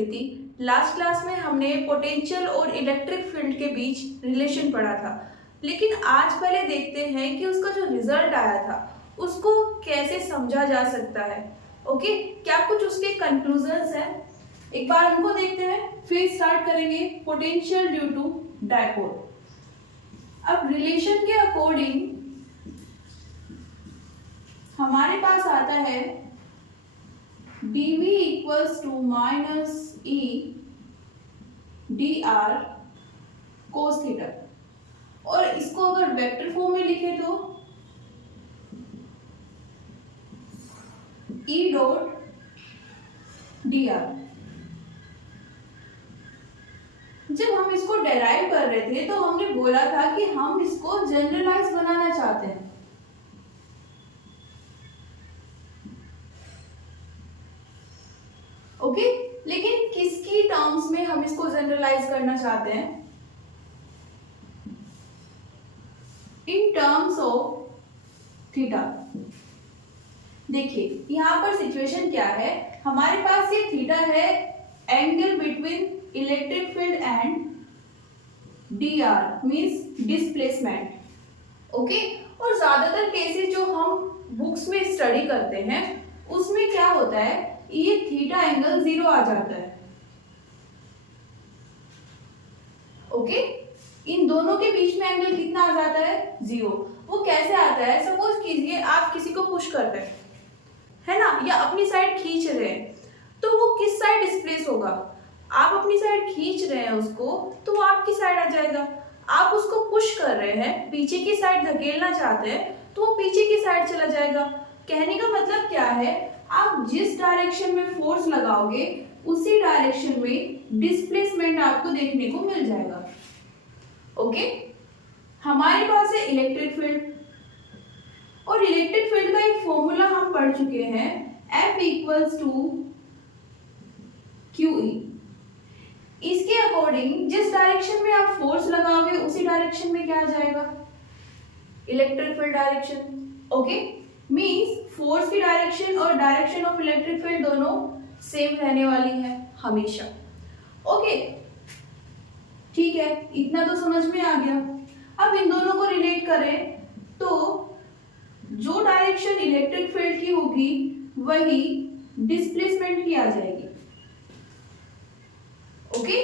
श्रुति। Last class में हमने potential और इलेक्ट्रिक फील्ड के बीच रिलेशन पढ़ा था, लेकिन आज पहले देखते हैं कि उसका जो रिजल्ट आया था उसको कैसे समझा जा सकता है। ओके, क्या कुछ उसके कंक्लूजन्स हैं, एक बार उनको देखते हैं, फिर स्टार्ट करेंगे पोटेंशियल ड्यू टू डायपोल। अब रिलेशन के अकॉर्डिंग हमारे पास आता है dv equals to minus E d r cos theta, और इसको अगर वेक्टर फॉर्म में लिखे तो ई डॉट डी आर। जब हम इसको डेराइव कर रहे थे तो हमने बोला था कि हम इसको जनरलाइज बनाना चाहते हैं। ओके, लेकिन किसकी टर्म्स में हम इसको जनरलाइज करना चाहते हैं? In terms of theta. देखिए यहां पर सिचुएशन क्या है, हमारे पास ये थीटा है, angle between electric field and D R means displacement. Okay, और ज्यादातर केसेस जो हम बुक्स में स्टडी करते हैं उसमें क्या होता है, ये थीटा एंगल 0 आ जाता है। ओके, इन दोनों के बीच में एंगल कितना आ जाता है? 0। वो कैसे आता है? सपोज कीजिए आप किसी को पुश करते हैं, है ना, या अपनी साइड खींच रहे हैं, तो वो किस साइड डिस्प्लेस होगा? आप अपनी साइड खींच रहे हैं उसको, तो वो आपकी साइड आ जाएगा। आप उसको पुश कर रहे हैं, पीछे की साइड धकेलना चाहते हैं, तो वो पीछे की साइड चला जाएगा। कहने का मतलब क्या है, आप जिस डायरेक्शन में फोर्स लगाओगे उसी डायरेक्शन में डिस्प्लेसमेंट आपको देखने को मिल जाएगा। ओके, हमारे पास है इलेक्ट्रिक फील्ड, और इलेक्ट्रिक फील्ड का एक फॉर्मूला हम पढ़ चुके हैं, F इक्वल्स टू QE। इसके अकॉर्डिंग जिस डायरेक्शन में आप फोर्स लगाओगे उसी डायरेक्शन में क्या आ जाएगा? Electric field direction. Okay, means force की डायरेक्शन और डायरेक्शन ऑफ इलेक्ट्रिक फील्ड दोनों सेम रहने वाली है हमेशा। ओके, ठीक है, इतना तो समझ में आ गया। अब इन दोनों को रिलेट करें तो जो डायरेक्शन इलेक्ट्रिक फील्ड की होगी वही डिस्प्लेसमेंट की आ जाएगी। ओके,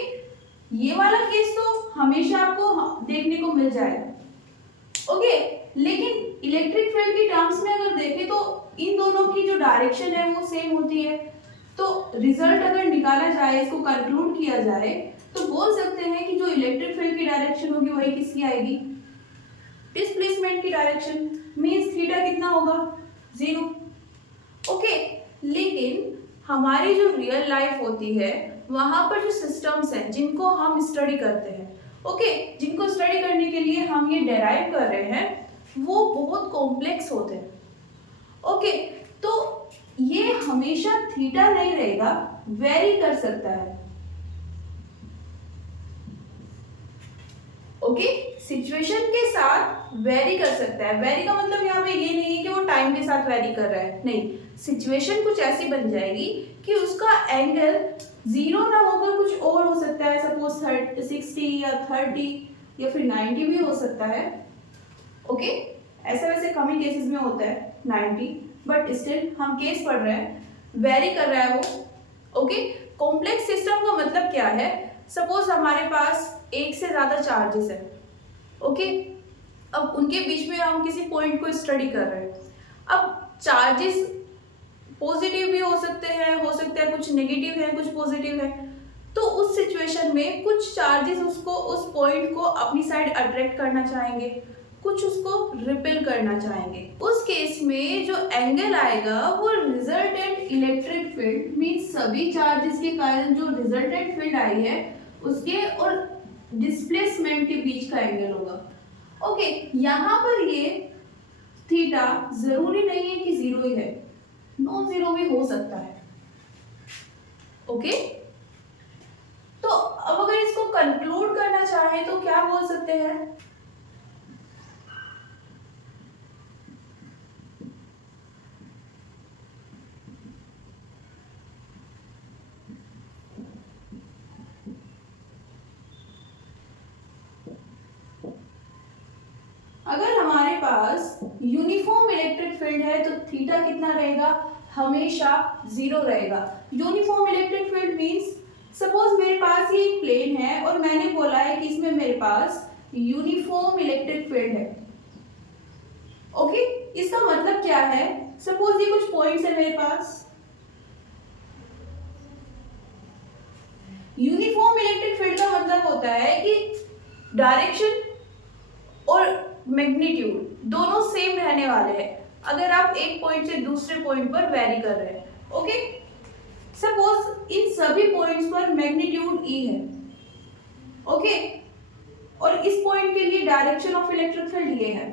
ये वाला केस तो हमेशा आपको देखने को मिल जाएगा। ओके, लेकिन इलेक्ट्रिक फील्ड की टर्म्स में अगर देखें तो इन दोनों की जो डायरेक्शन है वो सेम होती है, तो रिजल्ट अगर निकाला जाए, इसको कंक्लूड किया जाए, तो बोल सकते हैं कि जो इलेक्ट्रिक फील्ड की डायरेक्शन होगी वही किसकी आएगी? डिस्प्लेसमेंट की डायरेक्शन। मींस थीटा कितना होगा? 0। ओके, लेकिन हमारी जो रियल लाइफ होती है वहां पर जो सिस्टम्स हैं जिनको हम स्टडी करते हैं, ओके, जिनको स्टडी करने के लिए हम ये डेराइव कर रहे हैं, वो बहुत कॉम्प्लेक्स होते हैं। ओके, तो ये हमेशा थीटा नहीं रहेगा, वेरी कर सकता है। ओके, सिचुएशन के साथ वेरी कर सकता है। वेरी का मतलब यहाँ पे ये नहीं है कि वो टाइम के साथ वेरी कर रहा है, नहीं, सिचुएशन कुछ ऐसी बन जाएगी कि उसका एंगल 0 ना होकर कुछ और हो सकता है, सपोज 60 या 30 या फिर 90 भी हो सकता है। ओके, ऐसा वैसे कम ही केसेस में होता है 90, बट स्टिल हम केस पढ़ रहे हैं, वेरी कर रहा है वो। ओके, कॉम्प्लेक्स सिस्टम का मतलब क्या है, सपोज हमारे पास एक से ज्यादा चार्जेस है। ओके, अब उनके बीच में हम किसी पॉइंट को स्टडी कर रहे हैं। अब चार्जेस पॉजिटिव भी हो सकते हैं, कुछ नेगेटिव है, कुछ पॉजिटिव है, तो उस सिचुएशन में कुछ चार्जेस उसको, उस पॉइंट को अपनी साइड अट्रैक्ट करना चाहेंगे, कुछ उसको रिपेल करना चाहेंगे। उस केस में जो एंगल आएगा वो रिजल्टेंट इलेक्ट्रिक फील्ड मींस सभी चार्जेस के कारण जो रिजल्टेंट फील्ड आई है उसके और डिस्प्लेसमेंट के बीच का एंगल होगा। ओके, यहाँ पर ये थीटा जरूरी नहीं है कि 0 ही है, नॉन 0 भी हो सकता है। ओके, तो अब अगर इसको कंक्लूड करना चाहे तो क्या बोल सकते हैं? यूनिफॉर्म इलेक्ट्रिक फील्ड है तो थीटा कितना रहेगा, हमेशा 0 रहेगा। Uniform electric field means suppose मेरे पास ये एक प्लेन है और मैंने बोला है कि इसमें मेरे पास यूनिफॉर्म इलेक्ट्रिक फील्ड है। ओके, इसका मतलब क्या है, सपोज ये कुछ पॉइंट्स है मेरे पास। यूनिफॉर्म इलेक्ट्रिक फील्ड का मतलब होता है कि डायरेक्शन और मैग्नीट्यूड दोनों सेम रहने वाले हैं अगर आप एक पॉइंट से दूसरे पॉइंट पर वेरी कर रहे हैं। ओके, सपोज इन सभी पॉइंट्स पर मैग्नीट्यूड E है। ओके, और इस पॉइंट के लिए डायरेक्शन ऑफ इलेक्ट्रिक फील्ड ये है।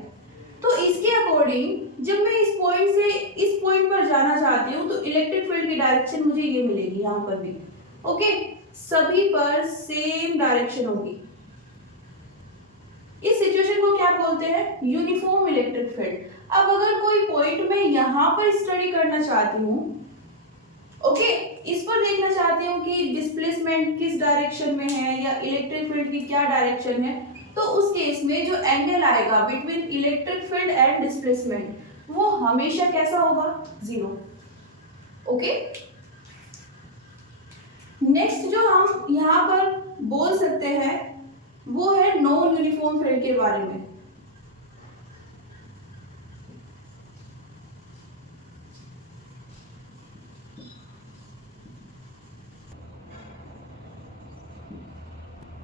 तो इसके अकॉर्डिंग जब मैं इस पॉइंट से इस पॉइंट पर जाना चाहती हूँ तो इलेक्ट्रिक फील्ड की डायरेक्शन मुझे ये मिलेगी यहाँ पर भी। ओके, सभी पर सेम डायरेक्शन होगी। इस सिचुएशन को क्या बोलते हैं, यूनिफॉर्म इलेक्ट्रिक फील्ड। अब अगर कोई पॉइंट मैं यहाँ पर स्टडी करना चाहती हूँ, ओके, इस पर देखना चाहती हूँ कि डिस्प्लेसमेंट किस डायरेक्शन में है या इलेक्ट्रिक फील्ड की क्या डायरेक्शन है, तो उस केस में जो एंगल आएगा between electric field and displacement वो हमेशा कैसा होगा, 0। ओके, नेक्स्ट जो हम यहाँ पर बोल सकते हैं वो है नॉन यूनिफॉर्म फील्ड के बारे में।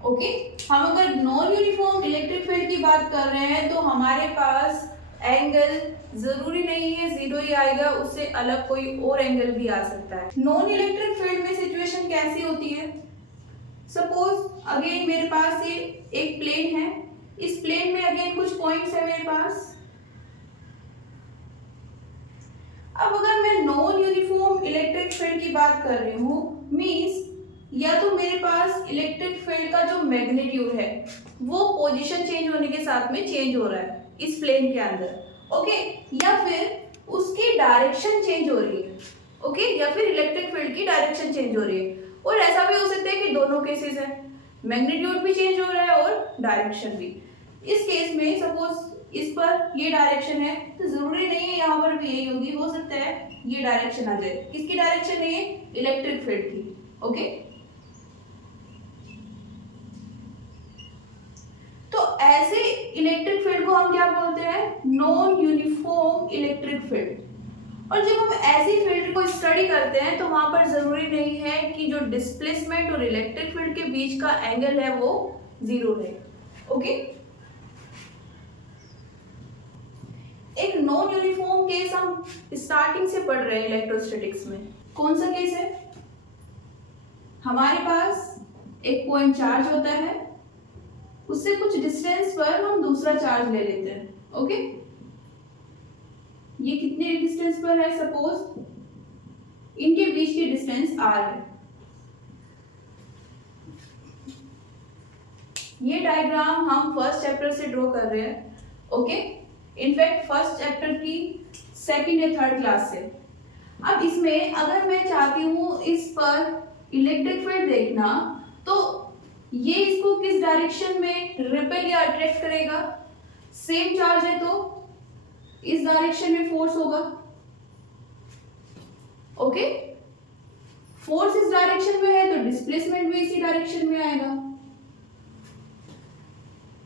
ओके, हम अगर नॉन यूनिफॉर्म इलेक्ट्रिक फील्ड की बात कर रहे हैं तो हमारे पास एंगल जरूरी नहीं है 0 ही आएगा, उससे अलग कोई और एंगल भी आ सकता है। नॉन इलेक्ट्रिक फील्ड में सिचुएशन कैसी होती है, सपोज अगेन मेरे पास ये एक प्लेन है, इस प्लेन में अगेन कुछ पॉइंट्स है मेरे पास। अब अगर मैं नॉन यूनिफॉर्म इलेक्ट्रिक फील्ड की बात कर रही हूँ मींस या तो मेरे पास इलेक्ट्रिक फील्ड का जो मैग्नीट्यूड है वो पोजीशन चेंज होने के साथ में चेंज हो रहा है इस प्लेन के अंदर, ओके, या फिर उसकी डायरेक्शन चेंज हो रही है, ओके, या फिर इलेक्ट्रिक फील्ड की डायरेक्शन चेंज हो रही है। और ऐसा भी हो सकता है कि दोनों केसेस है, मैग्नीट्यूड भी चेंज हो रहा है और डायरेक्शन भी। इस केस में सपोज इस पर ये डायरेक्शन है तो जरूरी नहीं है यहाँ पर भी यही होगी, हो सकता है ये डायरेक्शन आ जाए। किसकी डायरेक्शन है ये, इलेक्ट्रिक फील्ड की। ओके, तो ऐसे इलेक्ट्रिक फील्ड को हम क्या बोलते हैं, नॉन यूनिफॉर्म इलेक्ट्रिक फील्ड। और जब हम ऐसी फील्ड को स्टडी करते हैं तो वहां पर जरूरी नहीं है कि जो डिस्प्लेसमेंट और इलेक्ट्रिक फील्ड के बीच का एंगल है वो 0 है। ओके, एक नॉन यूनिफॉर्म केस हम स्टार्टिंग से पढ़ रहे हैं इलेक्ट्रोस्टैटिक्स में। कौन सा केस है, हमारे पास एक पॉइंट चार्ज होता है, उससे कुछ डिस्टेंस पर हम दूसरा चार्ज ले लेते हैं। ओके, ये कितने डिस्टेंस पर है, सपोज इनके बीच की डिस्टेंस r है। ये डायग्राम हम फर्स्ट चैप्टर से ड्रॉ कर रहे हैं। ओके, इनफैक्ट फर्स्ट चैप्टर की सेकंड या थर्ड क्लास से। अब इसमें अगर मैं चाहती हूँ इस पर इलेक्ट्रिक फील्ड देखना तो ये इसको किस डायरेक्शन में रिपेल या अट्रैक्ट करेगा, सेम चार्ज है तो इस डायरेक्शन में फोर्स होगा। ओके, फोर्स इस डायरेक्शन में है तो डिस्प्लेसमेंट भी इसी डायरेक्शन में आएगा।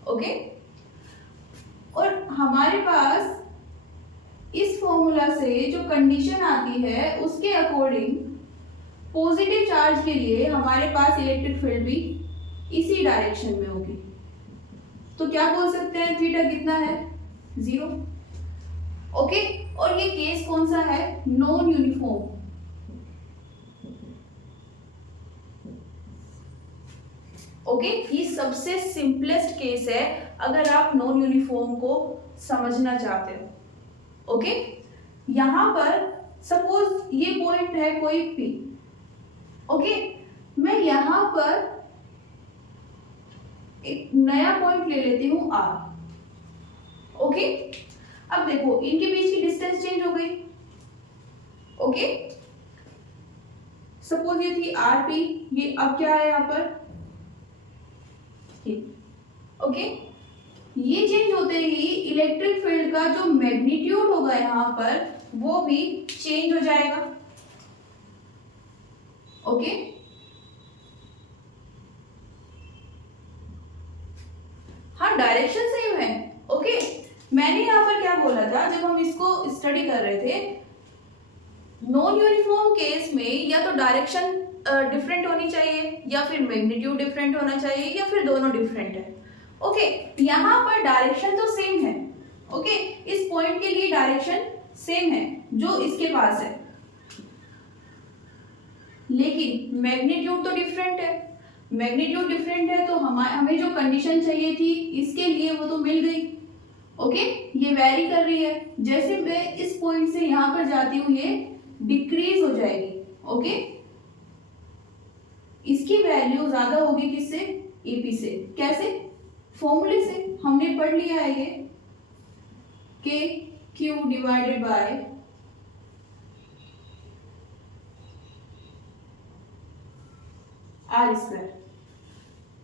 ओके, और हमारे पास इस फॉर्मूला से जो कंडीशन आती है उसके अकॉर्डिंग पॉजिटिव चार्ज के लिए हमारे पास इलेक्ट्रिक फील्ड भी इसी डायरेक्शन में होगी। तो क्या बोल सकते हैं, थीटा कितना है, 0। ओके, और ये केस कौन सा है, नॉन यूनिफॉर्म। ओके, ये सबसे सिंपलेस्ट केस है अगर आप नॉन यूनिफॉर्म को समझना चाहते हो। ओके, यहां पर सपोज ये पॉइंट है कोई P। ओके, मैं यहां पर एक नया पॉइंट ले लेती हूँ R। ओके, अब देखो इनके बीच की डिस्टेंस चेंज हो गई। ओके, सपोज ये थी RP, ये अब क्या है यहाँ पर, ओके, ये चेंज होते ही इलेक्ट्रिक फील्ड का जो मैग्नीट्यूड होगा यहाँ पर वो भी चेंज हो जाएगा। ओके, हाँ डायरेक्शन सेम है। ओके, मैंने यहाँ पर क्या बोला था जब हम इसको स्टडी कर रहे थे, नॉन यूनिफॉर्म केस में या तो डायरेक्शन डिफरेंट होनी चाहिए या फिर मैग्नीट्यूड डिफरेंट होना चाहिए या फिर दोनों डिफरेंट है। ओके, यहाँ पर डायरेक्शन तो सेम है। ओके, इस पॉइंट के लिए डायरेक्शन सेम है जो इसके पास है, लेकिन मैग्नीट्यूड तो डिफरेंट है। मैग्नीट्यूड डिफरेंट है तो हमें जो कंडीशन चाहिए थी इसके लिए वो तो मिल गई। ओके, ये वेरी कर रही है, जैसे मैं इस पॉइंट से यहाँ पर जाती हूँ ये डिक्रीज हो जाएगी। ओके, इसकी वैल्यू ज्यादा होगी किससे, एपी से। कैसे, फॉर्मूले से हमने पढ़ लिया है ये, k Q divided by r square.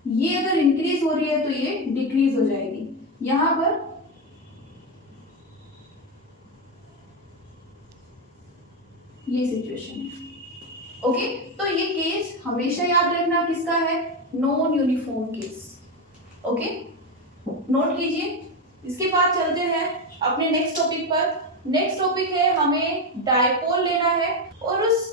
ये अगर इंक्रीज हो रही है तो ये डिक्रीज हो जाएगी। यहां पर ये सिचुएशन है। ओके, तो ये केस हमेशा याद रखना किसका है, non uniform case. Okay, note कीजिए। इसके बाद चलते हैं अपने नेक्स्ट टॉपिक पर। नेक्स्ट टॉपिक है हमें डायपोल लेना है और उस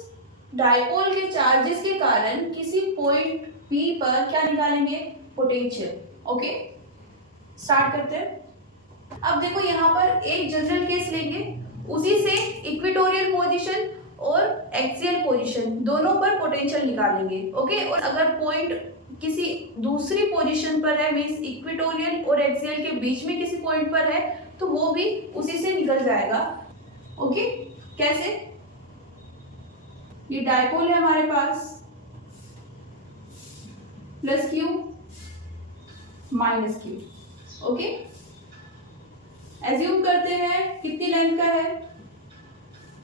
डायपोल के चार्जेस के कारण किसी पॉइंट P पर क्या निकालेंगे, पोटेंशियल। ओके, स्टार्ट करते हैं। अब देखो यहाँ पर एक जनरल केस लेंगे, उसी से इक्वेटोरियल पोजीशन और एक्सियल पोजीशन दोनों पर पोटेंशियल निकालेंगे। ओके, और अगर पॉइंट किसी दूसरी पोजीशन पर है, मींस इक्वेटोरियल और एक्सियल के बीच में किसी पॉइंट पर है, तो वो भी उसी से निकल जाएगा। ओके, कैसे, ये डायपोल है हमारे पास, plus Q minus Q. Okay, assume करते हैं कितनी लेंथ का है,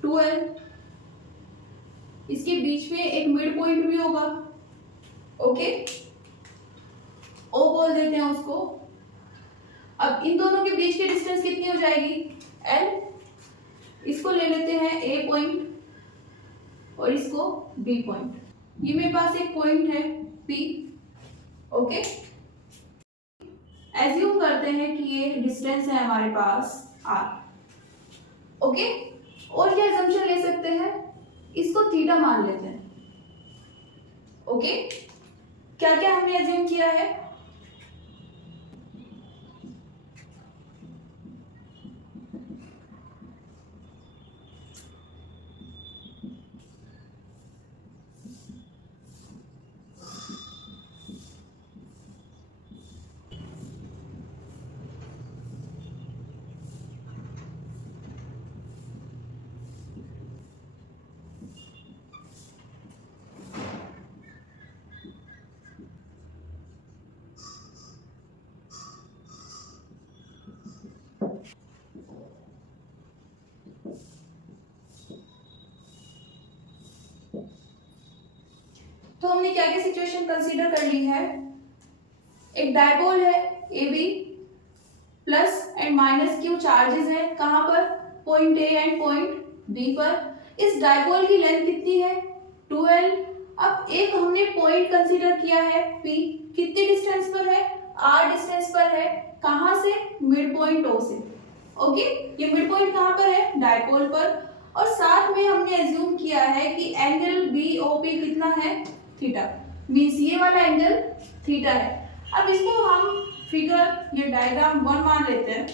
12। इसके बीच में एक मिड पॉइंट भी होगा। ओके, ओ बोल देते हैं उसको। अब इन दोनों के बीच की डिस्टेंस कितनी हो जाएगी, एल। इसको ले लेते हैं ए पॉइंट और इसको बी पॉइंट। ये मेरे पास एक पॉइंट है पी। ओके, एज्यूम करते हैं कि ये डिस्टेंस है हमारे पास आर। ओके, और क्या एजम्पशन ले सकते हैं, इसको थीटा मान लेते हैं। ओके, क्या क्या हमने एज्यूम किया है, तो हमने क्या क्या सिचुएशन कंसीडर कर ली है। एक डायपोल है A B, plus and minus q charges है कहां पर, point A and point B पर। इस डायपोल की लेंथ कितनी है, 12। अब एक हमने पॉइंट कंसीडर किया है पी, कितनी डिस्टेंस पर है, आर डिस्टेंस पर है, कहां से, मिड पॉइंट ओ से। ओके, ये मिड पॉइंट कहां पर है, डायपोल पर। और साथ में हमने एज्यूम किया है कि एंगल बी ओ पी कितना है, थीटा, मींस ये वाला एंगल थीटा है। अब इसको हम फिगर, ये डायग्राम 1 मान लेते हैं।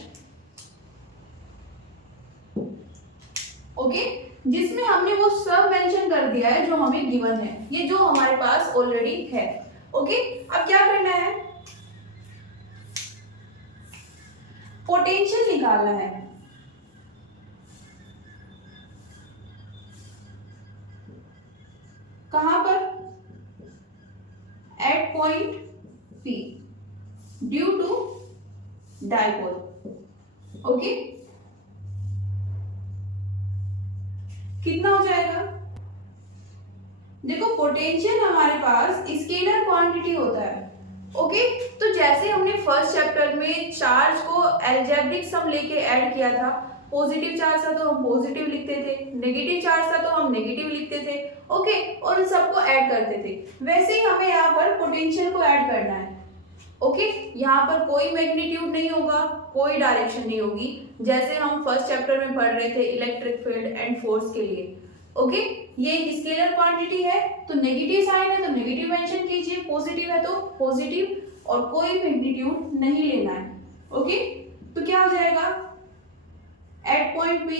ओके, जिसमें हमने वो सब मेंशन कर दिया है जो हमें गिवन है, ये जो हमारे पास ऑलरेडी है। ओके, अब क्या करना है, पोटेंशियल निकालना है। कहां पर, at point P due to dipole. Okay, कितना हो जाएगा, देखो पोटेंशियल हमारे पास स्केलर क्वांटिटी होता है। ओके, तो जैसे हमने फर्स्ट चैप्टर में चार्ज को अलजेब्रिक सम लेके ऐड किया था, पॉजिटिव चार्ज था तो हम पॉजिटिव लिखते थे, नेगेटिव चार्ज था तो हम नेगेटिव लिखते थे, ओके, और उन सबको ऐड करते थे। वैसे ही हमें यहाँ पर पोटेंशियल को ऐड करना है। ओके, यहाँ पर कोई मैग्नीट्यूड नहीं होगा, कोई डायरेक्शन नहीं होगी, जैसे हम फर्स्ट चैप्टर में पढ़ रहे थे इलेक्ट्रिक फील्ड एंड फोर्स के लिए। ओके, ये एक स्केलर क्वांटिटी है तो नेगेटिव साइन है तो नेगेटिव मेंशन कीजिए, पॉजिटिव है तो पॉजिटिव, और कोई मैग्नीट्यूड नहीं लेना है। ओके, तो क्या हो जाएगा, at point P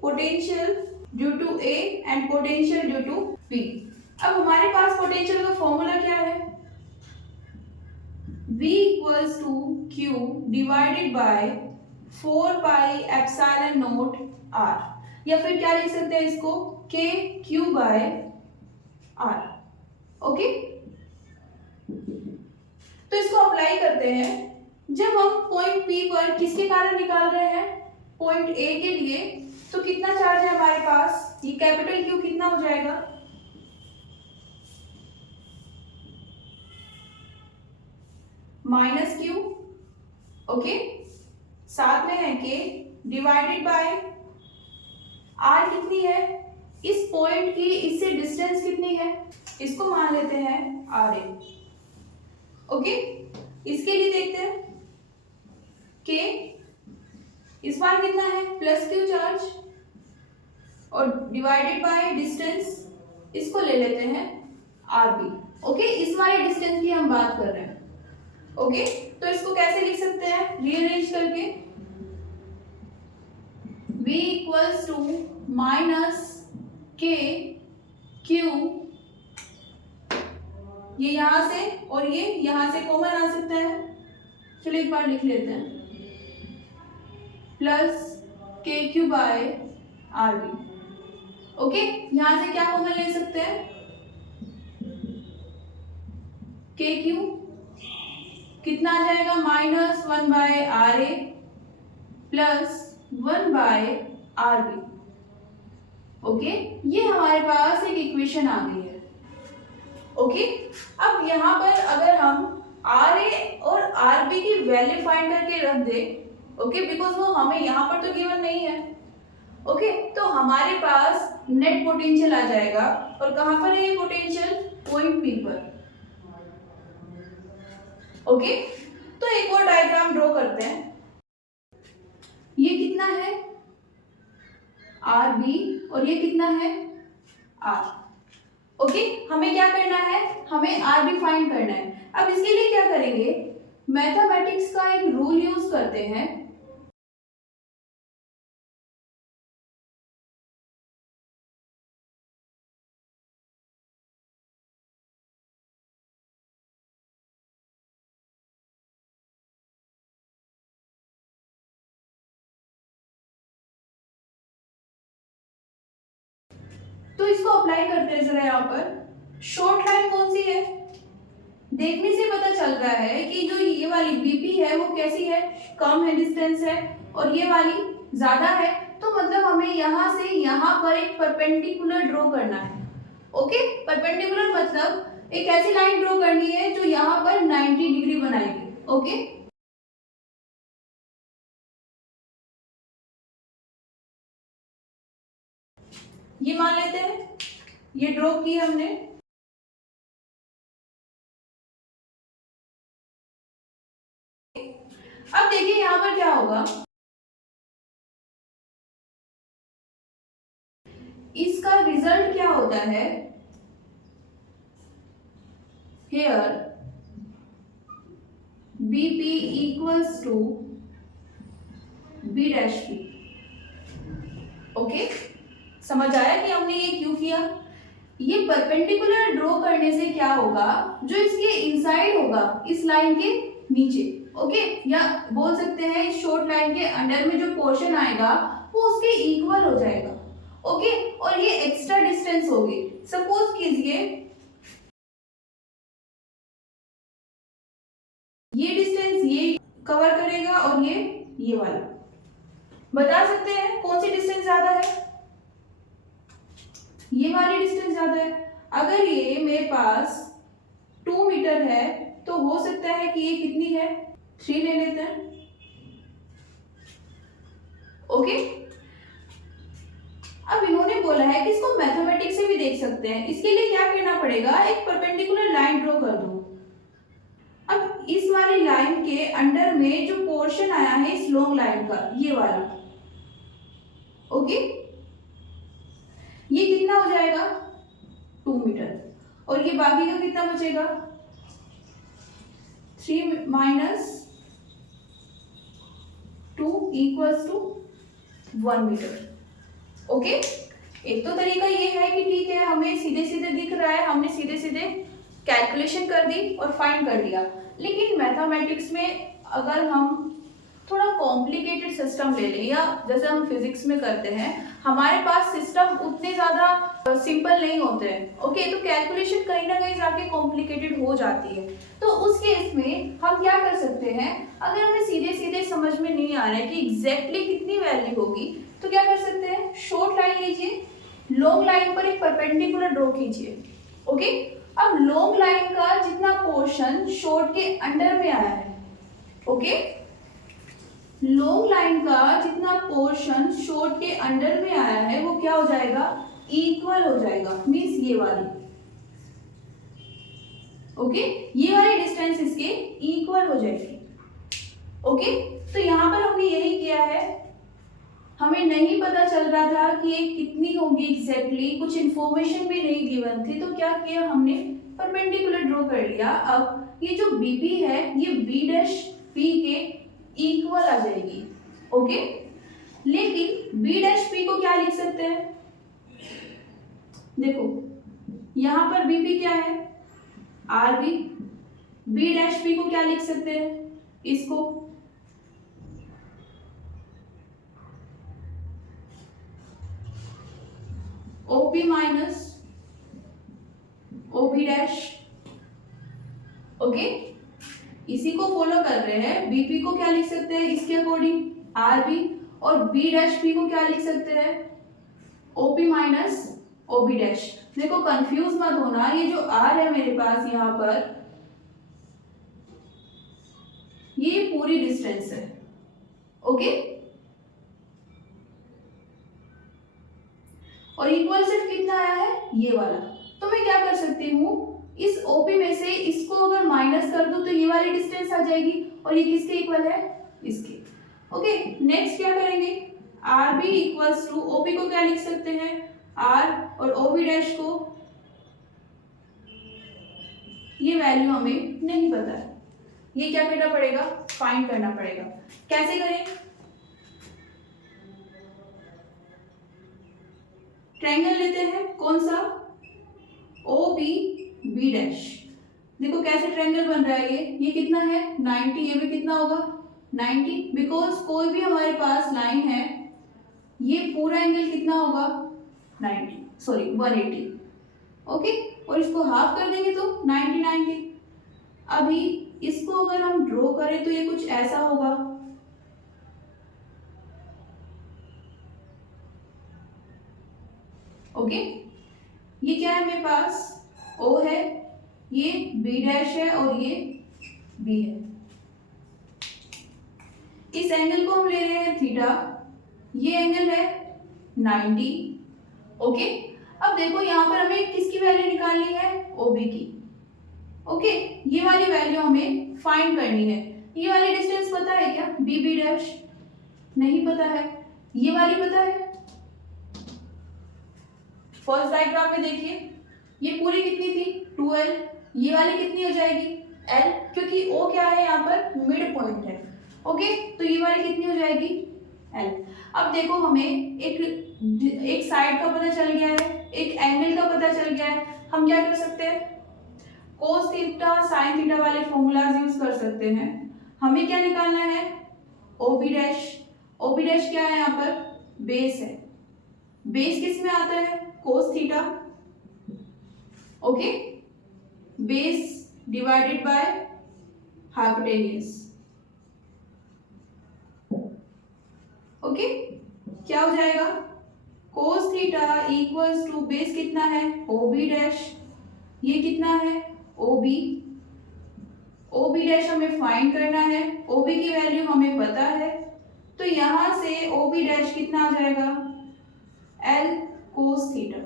potential due to A and potential due to P। अब हमारे पास पोटेंशियल का फॉर्मूला क्या है, V equals to Q divided by 4 pi epsilon naught R, या फिर क्या लिख सकते हैं इसको, K Q by R। Okay, तो इसको अप्लाई करते हैं। जब हम पॉइंट P पर किसके कारण निकाल रहे हैं, पॉइंट A के लिए, तो कितना चार्ज है हमारे पास, ये कैपिटल Q कितना हो जाएगा, माइनस Q, ओके, साथ में है K डिवाइडेड बाय R कितनी है, इस पॉइंट की इससे डिस्टेंस कितनी है, इसको मान लेते हैं RA। ओके, इसके लिए देखते हैं K इस बार कितना है, प्लस Q चार्ज, और डिवाइडेड बाय डिस्टेंस, इसको ले लेते हैं RB। ओके, इस वाले डिस्टेंस की हम बात कर रहे हैं। ओके, तो इसको कैसे लिख सकते हैं, रीअरेंज करके, V equals to minus K Q, ये यहां से और ये यहां से कॉमन आ सकता है, चलो एक बार लिख लेते हैं, plus KQ by RB। Okay, यहां से क्या कॉमन ले सकते हैं, KQ कितना आ जाएगा, minus 1 by RA plus 1 by RB। Okay, ये हमारे पास एक इक्वेशन आ गई है। ओके, अब यहाँ पर अगर हम RA और RB की वैल्यू फाइंड करके रख दे, ओके, बिकॉज वो हमें यहाँ पर तो गिवन नहीं है। ओके, तो हमारे पास नेट पोटेंशियल आ जाएगा, और कहाँ पर है ये पोटेंशियल, पॉइंट P पर। ओके, तो एक और डायग्राम ड्रॉ करते हैं, ये कितना है RB और ये कितना है R। ओके, हमें क्या करना है, हमें RB फाइंड करना है। अब इसके लिए क्या करेंगे, मैथमेटिक्स का एक रूल यूज करते हैं, तो इसको अप्लाई करते हैं जरा। यहाँ पर शॉर्ट लाइन कौन सी है, देखने से पता चल रहा है कि जो ये वाली BP है वो कैसी है, कम है डिस्टेंस है, और ये वाली ज्यादा है, तो मतलब हमें यहाँ से यहाँ पर एक परपेंडिकुलर ड्रॉ करना है। ओके, परपेंडिकुलर मतलब एक ऐसी लाइन ड्रॉ करनी है जो यहाँ पर 90 डिग्री बनाएगी। ओके, ये मान लेते हैं, ये ड्रॉ की हमने। अब देखिए यहाँ पर क्या होगा, इसका रिजल्ट क्या होता है, here BP equals to B dash P। Okay, समझ आया कि हमने ये क्यों किया। ये परपेंडिकुलर ड्रॉ करने से क्या होगा, जो इसके इनसाइड होगा इस लाइन के नीचे, ओके, या बोल सकते हैं इस शॉर्ट लाइन के अंडर में जो पोर्शन आएगा वो उसके इक्वल हो जाएगा। ओके, और ये एक्स्ट्रा डिस्टेंस होगी, सपोज कीजिए ये डिस्टेंस ये कवर करेगा और ये वाला, बता सकते हैं कौन सी डिस्टेंस ज्यादा है, ये वाली डिस्टेंस ज्यादा है। अगर ये मेरे पास 2 मीटर है तो हो सकता है कि ये कितनी है, 3 ले लेते हैं। ओके, अब इन्होंने बोला है कि इसको मैथमेटिक्स से भी देख सकते हैं। इसके लिए क्या करना पड़ेगा, एक परपेंडिकुलर लाइन ड्रॉ कर दो। अब इस वाली लाइन के अंडर में जो पोर्शन आया है इस लॉन्ग लाइन का, ये वाला, ओके, ये कितना हो जाएगा, 2 मीटर। और ये बाकी का कितना बचेगा, 3 minus 2 equals to 1 metre. Okay, एक तो तरीका ये है कि ठीक है, हमें सीधे सीधे दिख रहा है, हमने सीधे सीधे कैलकुलेशन कर दी और फाइंड कर लिया। लेकिन मैथमेटिक्स में अगर हम थोड़ा कॉम्प्लिकेटेड सिस्टम ले लें, या जैसे हम फिजिक्स में करते हैं, हमारे पास सिस्टम उतने ज़्यादा सिंपल नहीं होते हैं। ओके, तो कैलकुलेशन कहीं ना कहीं जाके कॉम्प्लिकेटेड हो जाती है। तो उस केस में हम क्या कर सकते हैं, अगर हमें सीधे सीधे समझ में नहीं आ रहा है कि एग्जैक्टली कितनी वैल्यू होगी, तो क्या कर सकते हैं, शॉर्ट लाइन लीजिए, लॉन्ग लाइन पर एक परपेंडिकुलर ड्रॉ कीजिए। ओके, अब लॉन्ग लाइन का जितना पोर्शन शॉर्ट के अंडर में आया है, ओके, लॉन्ग लाइन का जितना पोर्शन शॉर्ट के अंडर में आया है वो क्या हो जाएगा, इक्वल हो जाएगा, मींस ये वाली, ओके, ये वाली डिस्टेंस इसके इक्वल हो जाएगी। ओके, तो यहां पर हमने यही किया है, हमें नहीं पता चल रहा था कि ये कितनी होगी एग्जैक्टली, कुछ इंफॉर्मेशन भी नहीं गिवन थी, तो क्या किया हमने, परपेंडिकुलर ड्रॉ कर लिया। अब ये जो बीपी है ये बी डैश पी के इक्वल आ जाएगी। ओके, लेकिन बी डैश पी को क्या लिख सकते हैं, देखो यहां पर बीपी क्या है, r B, B dash P को क्या लिख सकते हैं, इसको OP minus OB dash. Okay, इसी को फॉलो कर रहे हैं। बीपी को क्या लिख सकते हैं इसके अकॉर्डिंग, आर बी, और बी डैश पी को क्या लिख सकते हैं, ओपी माइनस ओबी डैश। देखो कंफ्यूज मत होना, ये जो आर है मेरे पास यहाँ पर, ये पूरी डिस्टेंस है। ओके, और इक्वल सिर्फ कितना आया है, ये वाला। तो मैं क्या कर सकती हूँ, इस ओपी में से इसको अगर माइनस कर दूं तो ये वाली डिस्टेंस आ जाएगी, और ये किसके इक्वल है, इसके। ओके, नेक्स्ट क्या करेंगे, r B equals to, OP को क्या लिख सकते हैं, आर, और ओबी डैश को, ये वैल्यू हमें नहीं पता है, ये क्या करना पड़ेगा, फाइंड करना पड़ेगा। कैसे करें, ट्रायंगल लेते हैं, कौन सा, ओ बी बी डैश। देखो कैसे ट्रायंगल बन रहा है, ये कितना है 90, ये भी कितना होगा 90, बिकॉज कोई भी हमारे पास लाइन है, ये पूरा एंगल कितना होगा 90, सॉरी 180। ओके, और इसको हाफ कर देंगे तो 90 90। अभी इसको अगर हम ड्रॉ करें तो ये कुछ ऐसा होगा। ओके, ये क्या है मेरे पास, O है, ये B डैश है, और ये B है। इस एंगल को हम ले रहे हैं थीटा, ये एंगल है 90। ओके, अब देखो यहाँ पर हमें किसकी वैल्यू निकालनी है, OB की। ओके, ये वाली वैल्यू हमें फाइंड करनी है। ये वाली डिस्टेंस पता है क्या, B डैश, नहीं पता है। ये वाली पता है, फर्स्ट डायग्राम में देखिए, ये पूरी कितनी थी 2L, ये वाली कितनी हो जाएगी L, क्योंकि O क्या है यहाँ पर, मिड पॉइंट है। ओके, तो ये वाली कितनी हो जाएगी L। अब देखो हमें एक साइड का पता चल गया है, एक एंगल का पता चल गया है, हम क्या कर सकते हैं, कोस थीटा साइन थीटा वाले फॉर्मूलाज यूज कर सकते हैं। हमें क्या निकालना है, OB डैश। OB डैश क्या है यहाँ पर, बेस है। बेस किस में आता है, cos theta. Okay, base divided by hypotenuse. Okay, क्या हो जाएगा, cos theta equals to base कितना है OB डैश, ये कितना है O B, O B dash हमें फाइंड करना है, ओ बी की वैल्यू हमें पता है, तो यहां से ओ बी डैश कितना आ जाएगा, एल कोस थीटा।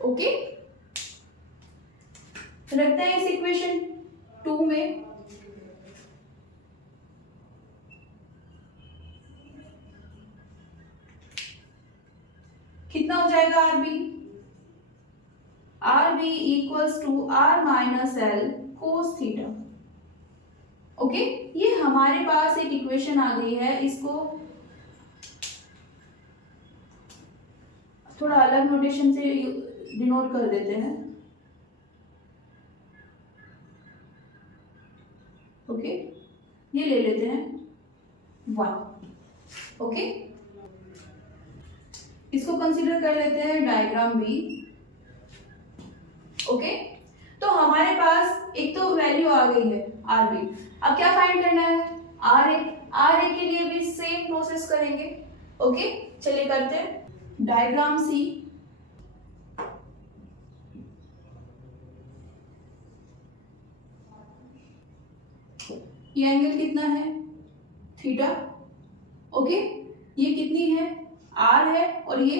ओके, रखते हैं इस इक्वेशन 2 में। कितना हो जाएगा r B equals to are minus L cos theta. Okay, ये हमारे पास एक इक्वेशन आ गई है, इसको थोड़ा अलग नोटेशन से डिनोट कर देते हैं। ओके, ये ले लेते हैं 1। ओके, इसको कंसीडर कर लेते हैं डायग्राम बी। ओके, तो हमारे पास एक तो वैल्यू आ गई है आर बी। अब क्या फाइंड करना है, आर ए के लिए भी सेम प्रोसेस करेंगे। ओके, चलिए करते हैं डायग्राम सी। ये एंगल कितना है, थीटा। ओके, ये कितनी है, आर है, और ये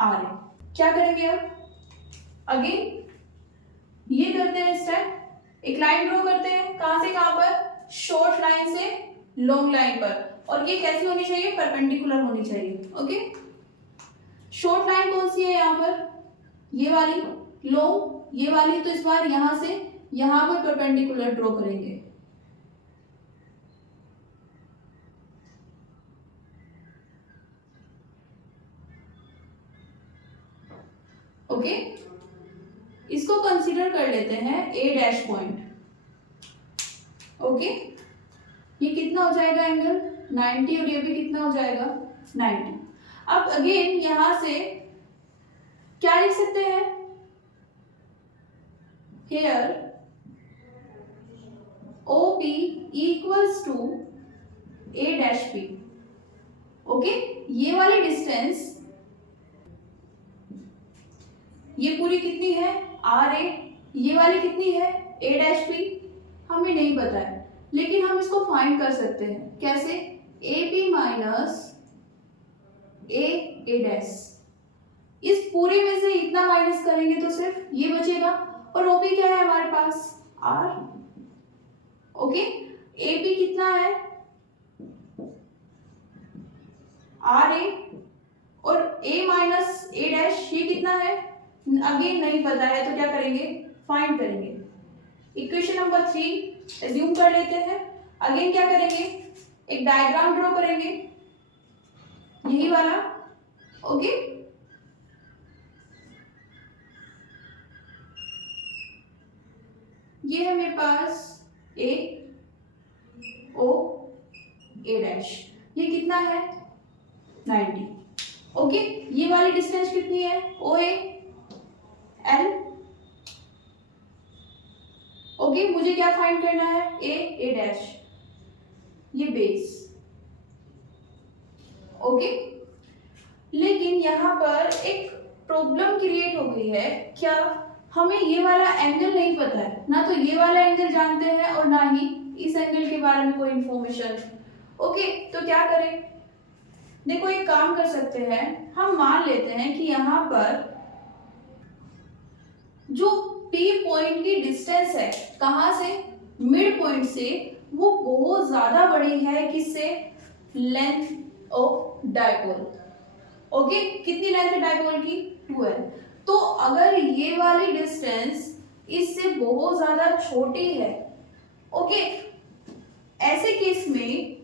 आर है। क्या करेंगे अब, अगेन ये करते हैं स्टेप, एक लाइन ड्रॉ करते हैं, कहां से कहां पर, शॉर्ट लाइन से लॉन्ग लाइन पर, और ये कैसी होनी चाहिए, परपेंडिकुलर होनी चाहिए। ओके, शॉर्ट लाइन कौन सी है यहाँ पर, ये वाली, लॉन्ग ये वाली, तो इस बार यहां से यहां पर परपेंडिकुलर ड्रॉ करेंगे। ओके, इसको कंसीडर कर लेते हैं ए डैश पॉइंट। ओके, ये कितना हो जाएगा एंगल 90, और ये भी कितना हो जाएगा 90। अब अगेन यहां से क्या लिख सकते हैं, here OP equals to A dash P. Okay, ये वाली डिस्टेंस, ये पूरी कितनी है आर ए, ये वाली कितनी है ए डैश पी, हमें नहीं पता है, लेकिन हम इसको फाइंड कर सकते हैं। कैसे, A P minus A dash, इस पूरे में से इतना माइनस करेंगे तो सिर्फ ये बचेगा, और ओपी क्या है हमारे पास, आर। ओके, एपी कितना है, आर ए, और ए माइनस ए डैश ये कितना है, अगेन नहीं पता है, तो क्या करेंगे, फाइंड करेंगे। इक्वेशन नंबर 3 एज्यूम कर लेते हैं। अगेन क्या करेंगे, एक डायग्राम ड्रॉ करेंगे, यही वाला। ओके, ये है मेरे पास ए ओ ए डैश, ये कितना है 90। ओके, ये वाली डिस्टेंस कितनी है, ओ ए एल। ओके, मुझे क्या फाइंड करना है, ए डैश, ये बेस। ओके, लेकिन यहाँ पर एक प्रॉब्लम क्रिएट हो गई है, क्या, हमें ये वाला एंगल नहीं पता है, ना तो ये वाला एंगल जानते हैं और ना ही इस एंगल के बारे में कोई इंफॉर्मेशन। ओके, तो क्या करें, देखो एक काम कर सकते हैं, हम मान लेते हैं कि यहाँ पर जो P पॉइंट की डिस्टेंस है, कहां से, मिड पॉइंट से, वो बहुत ज्यादा बड़ी है किससे, लेंथ ऑफ डायपोल। ओके, कितनी लेंथ है डायपोल की, 12। तो अगर ये वाली डिस्टेंस इससे बहुत ज्यादा छोटी है, ओके, ऐसे केस में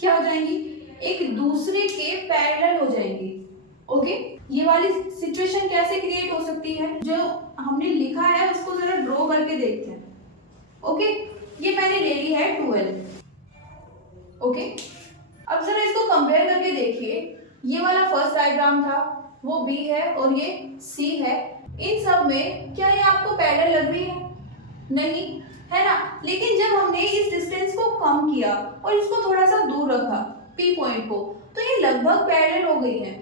क्या हो जाएंगी, एक दूसरे के पैरेलल हो जाएंगी। ओके, ये वाली सिचुएशन कैसे क्रिएट हो सकती है, जो हमने लिखा है उसको जरा ड्रॉ करके देखते हैं। ओके, ये मैंने ले ली है 12। ओके, अब जरा इसको कंपेयर करके देखिए, ये वाला फर्स्ट डायग्राम था, वो बी है और ये सी है, इन सब में क्या ये आपको पैरेलल लग रही है, नहीं, है ना। लेकिन जब हमने इस डिस्टेंस को कम किया और इसको थोड़ा सा दूर रखा पी पॉइंट को, तो ये लगभग पैरेलल हो गई है।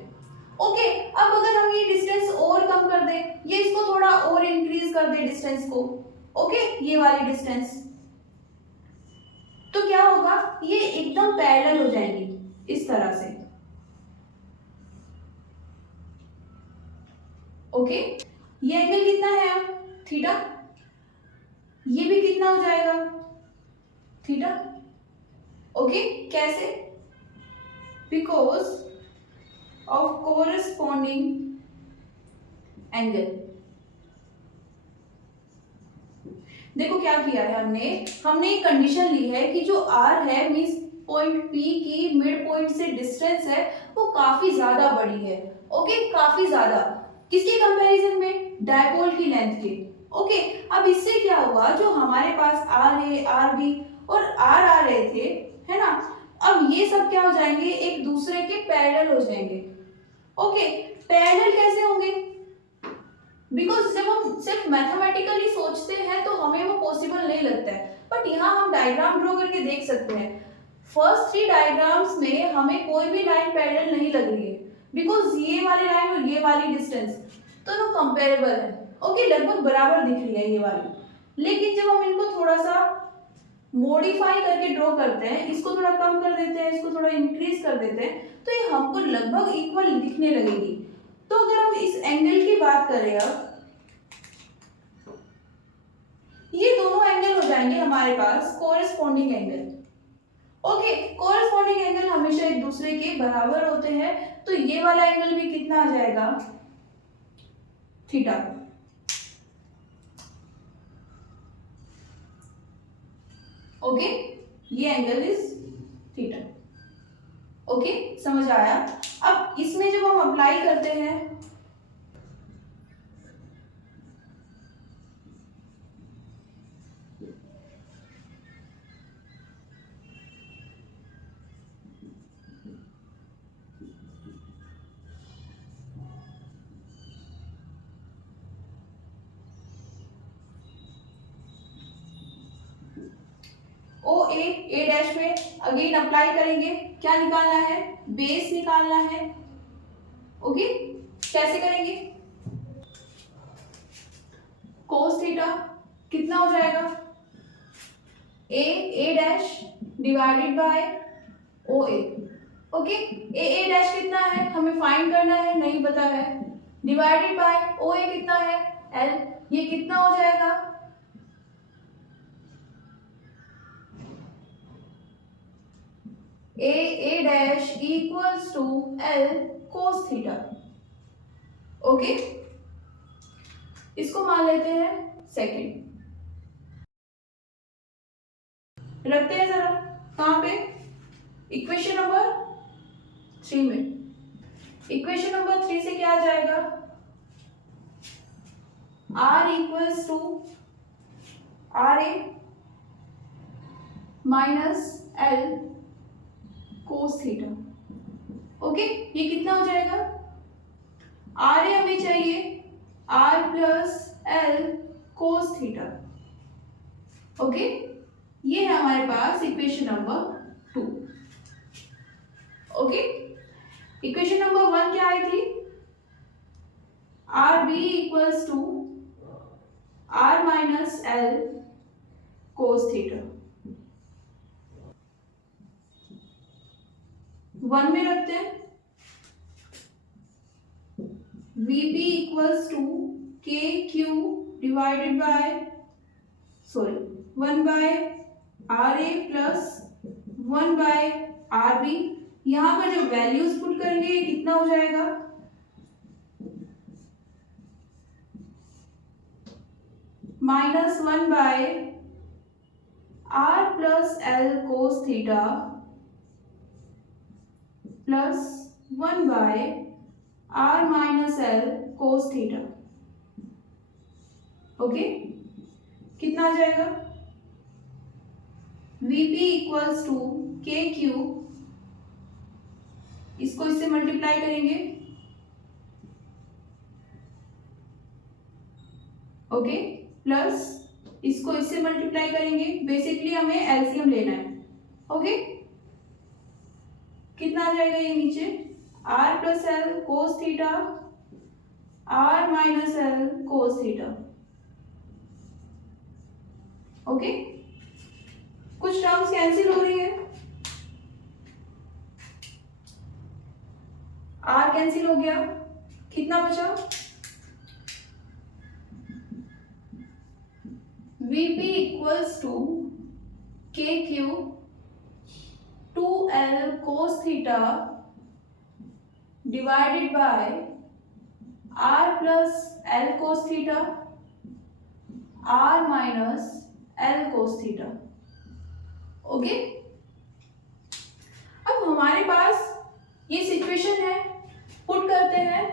ओके, अब अगर हम ये डिस्टेंस और कम कर दें, ये इसको थोड़ा और इंक्रीज कर दे डिस्टेंस को, ओके, ये वाली डिस्टेंस, तो क्या होगा, ये एकदम पैरेलल हो जाएंगी इस तरह से। ओके, ये एंगल कितना है अब, थीटा, ये भी कितना हो जाएगा, थीटा। ओके, कैसे, बिकॉज ऑफ कोरस्पॉन्डिंग एंगल। देखो क्या किया है हमने एक कंडीशन ली है कि जो r है मींस पॉइंट P की मिड पॉइंट से डिस्टेंस है वो काफी ज्यादा बड़ी है। ओके, काफी ज्यादा, किसके कंपैरिजन में, डायपोल की लेंथ के। ओके, अब इससे क्या हुआ, जो हमारे पास RA, RB और R आ रहे थे, है ना, अब ये सब क्या हो जाएंगे, एक दूसरे के पैरेलल हो जाएंगे। ओके, पैरेलल कैसे होंगे, बिकॉज जब हम सिर्फ मैथमेटिकली सोचते हैं तो हमें वो पॉसिबल नहीं लगता है, बट यहाँ हम डायग्राम ड्रॉ करके देख सकते हैं। फर्स्ट 3 डायग्राम्स में हमें कोई भी लाइन पैरेलल नहीं लग रही है, बिकॉज ये वाली लाइन और ये वाली डिस्टेंस दोनों कंपेरेबल है। ओके, लगभग बराबर दिख रही है ये वाली। लेकिन जब हम इनको थोड़ा सा मॉडिफाई करके ड्रॉ करते हैं, इसको थोड़ा कम कर देते हैं, इसको थोड़ा इंक्रीज कर देते हैं, तो ये हमको लगभग इक्वल दिखने लगेगी। तो अगर हम इस एंगल की बात करें, अब ये दोनों एंगल हो जाएंगे हमारे पास corresponding angle. Okay, corresponding angle हमेशा एक दूसरे के बराबर होते हैं, तो ये वाला एंगल भी कितना आ जाएगा, थीटा। ओके, ये एंगल इज थीटा। ओके, समझ आया। अब इसमें जब हम अप्लाई करते हैं, ओ ए डैश में अगेन अप्लाई करेंगे, क्या निकालना है, बेस निकालना है। ओके, कैसे करेंगे, कोस थीटा कितना हो जाएगा, A dash divided by O A. Okay, A dash कितना है हमें फाइंड करना है, नहीं पता है, डिवाइडेड बाय ओ ए कितना है, एल, ये कितना हो जाएगा, A dash equals to L cos theta. Okay, इसको मान लेते हैं सेकंड, रखते हैं जरा, कहां पे, इक्वेशन नंबर 3 में। इक्वेशन नंबर 3 से क्या आ जाएगा, r equals to R A minus L cos theta. Okay, ये कितना हो जाएगा, आर ए हमें चाहिए r plus L cos theta. Okay, ये है हमारे पास equation number 2। Okay, equation number 1 क्या आई थी, R B equals to are minus L cos theta. 1 में रखते हैं, VP इक्वल्स टू के Q divided by 1 by R A plus 1 by R B. यहां पर जो वैल्यूज पुट करेंगे ये कितना हो जाएगा, -1 by r plus L cos theta plus 1 by r minus L cos theta. Okay, कितना आ जाएगा, VP इक्वल्स टू के क्यू, इसको इससे मल्टीप्लाई करेंगे, ओके, प्लस इसको इससे मल्टीप्लाई करेंगे, बेसिकली हमें एलसीएम लेना है। ओके, कितना आ जाएगा ये नीचे, r plus L cos theta r minus L cos theta. Okay, कुछ टर्म्स कैंसिल हो रही है, आर कैंसिल हो गया, कितना बचा, Vp इक्वल्स टू के Q 2L cos theta divided bye R plus L cos theta R minus L cos theta. Okay, अब हमारे पास ये सिचुएशन है, पुट करते हैं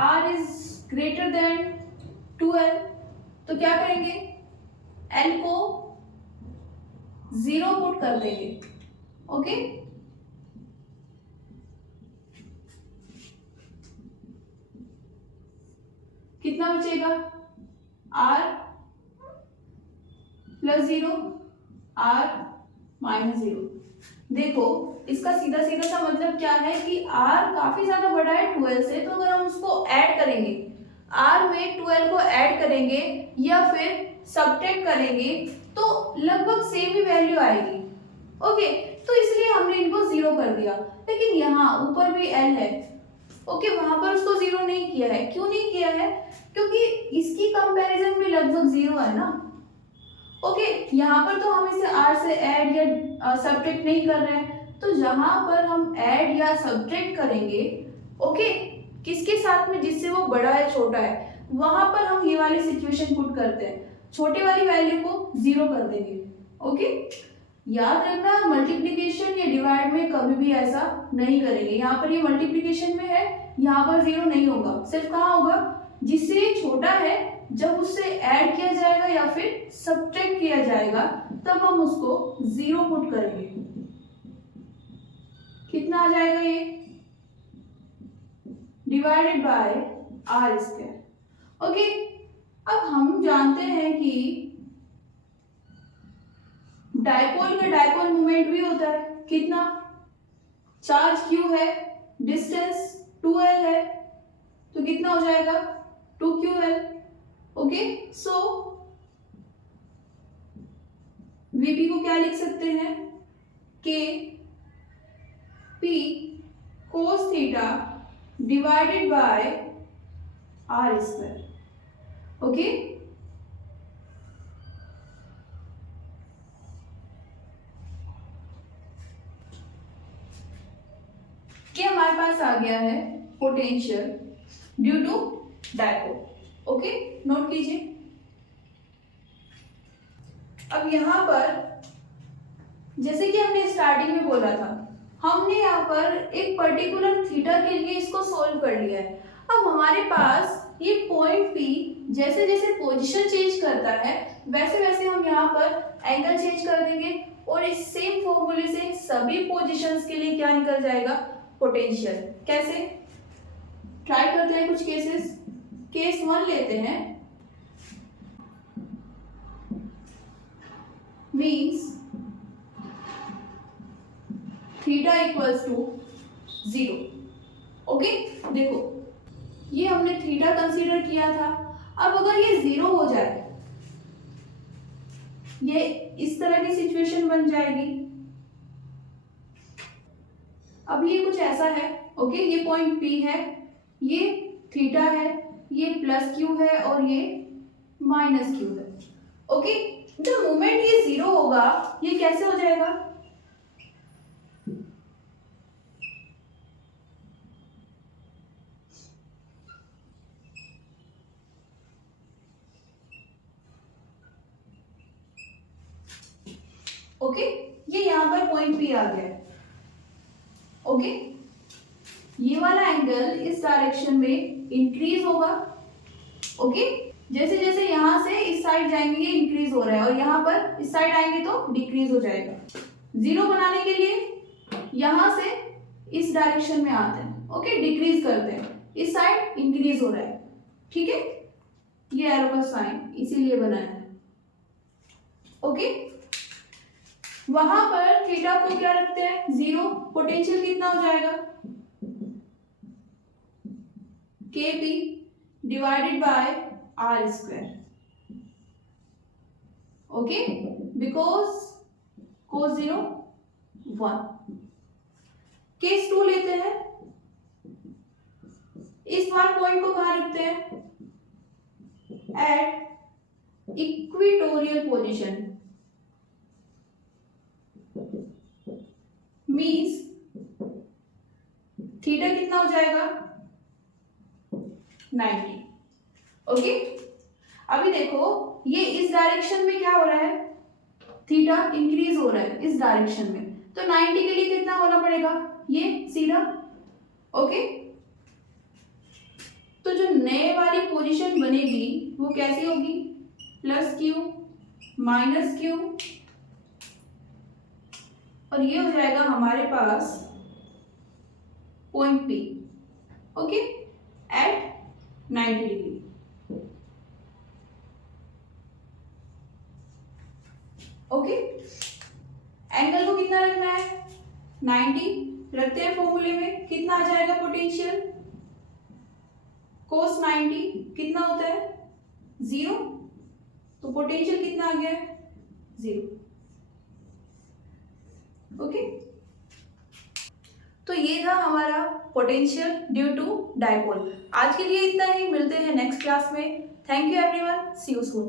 R is greater than 2L, तो क्या करेंगे, L को 0 पुट कर देंगे। ओके, कितना बचेगा, R प्लस 0 R माइनस 0। देखो इसका सीधा सीधा सा मतलब क्या है कि R काफी ज्यादा बड़ा है 12 से, तो अगर हम उसको ऐड करेंगे, R में 12 को ऐड करेंगे या फिर सब्ट्रैक्ट करेंगे तो लगभग सेम ही वैल्यू आएगी। ओके, तो इसलिए हमने इनको 0 कर दिया, लेकिन यहाँ ऊपर भी L है। ओके, वहां पर उसको 0 नहीं किया है, क्यों नहीं किया है, क्योंकि इसकी कंपैरिजन में लगभग 0 है ना। ओके, यहाँ पर तो हम इसे R से ऐड या सब्ट्रैक्ट नहीं कर रहे हैं, तो जहां पर हम ऐड या सब्ट्रैक्ट करेंगे, ओके, किसके साथ में, जिससे वो बड़ा है छोटा है, वहां पर हम ये वाली सिचुएशन पुट करते हैं, छोटे वाली वैल्यू को 0 कर देंगे। ओके, याद रखना मल्टीप्लिकेशन या डिवाइड में कभी भी ऐसा नहीं करेंगे। यहाँ पर ये मल्टीप्लिकेशन में है, यहाँ पर 0 नहीं होगा, सिर्फ कहाँ होगा, जिससे ये छोटा है जब उससे ऐड किया जाएगा या फिर सब्ट्रैक्ट किया जाएगा तब हम उसको 0 पुट करेंगे। कितना आ जाएगा ये, divided by r square. Okay, अब हम जानते हैं कि डायपोल का डायपोल मोमेंट भी होता है, कितना, चार्ज q है, डिस्टेंस 2L है, तो कितना हो जाएगा 2QL। ओके, सो Vp को क्या लिख सकते हैं, K P cos theta divided by r square. Okay, क्या हमारे पास आ गया है potential due to dipole. Okay, note कीजिए। अब यहां पर जैसे कि हमने स्टार्टिंग में बोला था, हमने यहाँ पर एक पर्टिकुलर थीटा के लिए इसको सोल्व कर लिया है। अब हमारे पास ये पॉइंट P जैसे जैसे पोजीशन चेंज करता है वैसे वैसे हम यहाँ पर एंगल चेंज कर देंगे और इस सेम फॉर्मूले से सभी पोजीशंस के लिए क्या निकल जाएगा, पोटेंशियल। कैसे, ट्राई करते हैं कुछ केसेस। केस 1 लेते हैं, means theta equals to 0। Okay, देखो ये हमने थीटा कंसीडर किया था, अब अगर ये 0 हो जाए, ये इस तरह की सिचुएशन बन जाएगी। अब ये कुछ ऐसा है, ओके, ये पॉइंट P है, ये थीटा है, ये प्लस Q है और ये माइनस Q है। ओके, द मोमेंट ये 0 होगा, ये कैसे हो जाएगा, ओके, ये यहाँ पर पॉइंट P आ गया है। ओके, ये वाला एंगल इस डायरेक्शन में इंक्रीज होगा। ओके, जैसे जैसे यहाँ से इस साइड जाएंगे ये इंक्रीज हो रहा है और यहाँ पर इस साइड आएंगे तो डिक्रीज हो जाएगा। 0 बनाने के लिए यहाँ से इस डायरेक्शन में आते हैं, ओके, डिक्रीज करते हैं, इस साइड इंक्रीज हो रहा है। ठीक है, ये एरो का साइन इसीलिए बनाया है। ओके, वहां पर थीटा को क्या रखते हैं, 0। पोटेंशियल कितना हो जाएगा, Kp divided by r square. Okay, because cos 0 1। Case 2 लेते हैं, इस बार पॉइंट को कहां रखते हैं, at equatorial position, means theta कितना हो जाएगा 90। ओके, अभी देखो ये इस डायरेक्शन में क्या हो रहा है, थीटा इंक्रीज हो रहा है इस डायरेक्शन में, तो 90 के लिए कितना होना पड़ेगा, ये सीधा। ओके, तो जो नए वाली पोजीशन बनेगी वो कैसी होगी, प्लस क्यू माइनस क्यू, और ये हो जाएगा हमारे पास point P। Okay, at 90 degree. Okay, angle को कितना रखना है, 90 रखते हैं फॉर्मूले में, कितना आ जाएगा पोटेंशियल, cos 90 कितना होता है 0, तो पोटेंशियल कितना आ गया है 0। ओके, तो ये था हमारा पोटेंशियल ड्यू टू डायपोल। आज के लिए इतना ही, मिलते हैं नेक्स्ट क्लास में। Thank you everyone, see you soon.